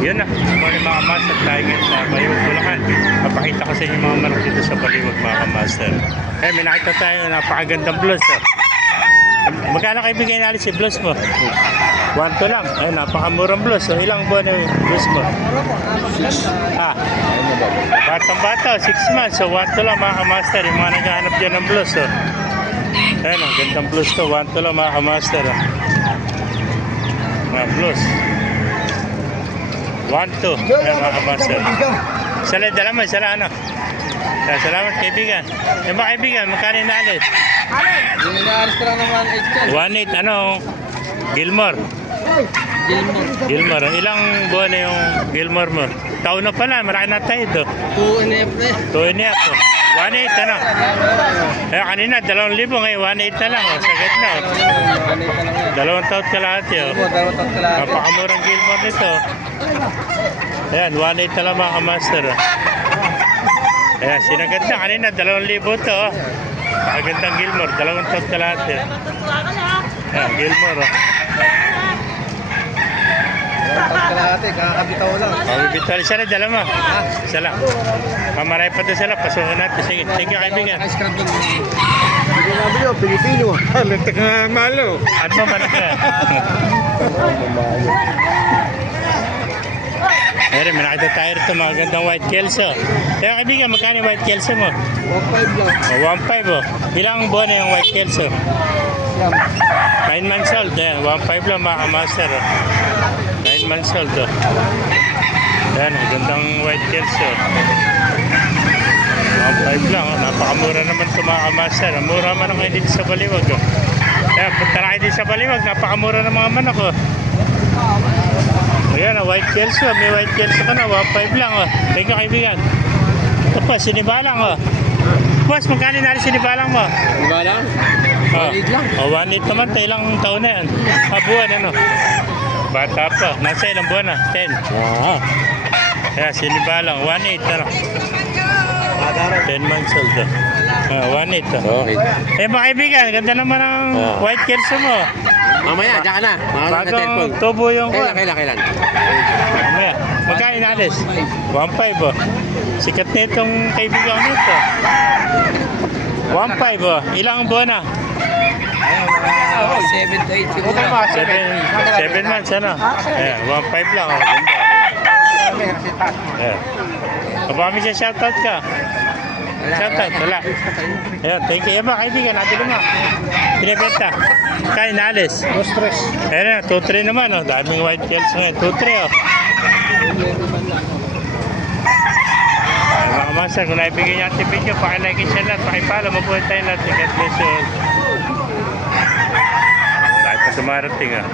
Yun na, mga master tayo ngayon sa Baliwag, Bulacan. Papakita ko sa inyo mga manok dito sa Baliwag, mga master. Eh, may nakita tayo, napakagandang blues. Oh. Magkano kayo bigay natin si blues mo? 1 to lang. Ay, napakamurang blues. So, ilang buwan na yung blues mo? Ah, batang-bata, 6 months. So, 1 to lang mga master. Yung mga naghahanap dyan ng blues. Oh. Ayan, ang gandang blues to. 1 to lang mga master. Oh. Mga blues. 1-2. Ayan mga master. Sala, dala mo, sala ano? Salamat kaibigan. Yung mga kaibigan, magkano inaalis? Yung inaalis ko lang ng 1.8. Ano? Gilmore. Gilmore. Ilang buwan na yung Gilmore mo? Taon na pala, marami na tayo ito. 2.5. 2.5. 1.8 ano? Eh kanina 2,000 ngayon 1.8 na lang. Sagad na. 2 taon ka lahat yun. Napakamurang Gilmore nito. Ayan, 1.8 na lang mga master. Ayan, sinagad na kanina 2,000 to. Pakagandang Gilmore, 2 taon ka lahat yun. Ayan, Gilmore. Kakabitaw lang. Bibitaw sila, dala mo. Sala. Mamaray pa doon sila, pasukan natin. Sige, sige kaibigan. Hindi nga ba Pilipino. Lantak nga malo. Ano mo manak ka? Meron, may nakita tayo rito mga gandang white kelso. Kaya kaibigan, magkano yung white kelso mo? 1.5 lang. 1.5 oh. Ilang buwan na yung white kelso? 9 months old. Ayan, 1.5 lang mga master. 9 months old oh. Ayan, gandang white kelso. 1.5 lang oh. Napakamura naman ito mga master. Mura man ako dito sa Baliwag oh. Ayan, punta na kayo dito sa Baliwag. Napakamura ng mga manok oh. Ayan, white kelso. May white kelso ka na. 1.5 lang. Oh. Thank you, kaibigan. Ito pa, sinibalang. Oh. Boss, magkano na rin sinibalang mo? Sinibalang? 1.8 lang. 1.8 naman. Ilang taon na yan? Buwan, ano? Bata pa. Nasa ilang buwan na? 10. Ayan, sinibalang. 1.8 na lang. 10 months old. 1.8. Okay. Eh, mga kaibigan, ganda naman ang white kelso mo. Mamaya, dyan ka na. Bagong tubo yung ko. Kailan? Mamaya. Magkano inalis? 1.5 oh. Sikat na itong kaibigan nito. 1.5 oh. Ilang buwan na? 7 to 8 siguro. 7 months ano? Ayan, 1.5 lang oh. Ganda. Ayan. Mabami siya shoutout ka. Shoutout, wala. Ayan, thank you. Ayan ba kaibigan, natin naman. Pinibenta. Kaya inalis. 2-3. Ayan na, 2-3 naman oh. Daming white kelso ngayon. 2-3 oh. Mga master, kung naibigay niyo ang video, pakilike and share lahat, pakipalo, mabuhay tayo lahat. God bless you all. Dahil pa sumarating ah.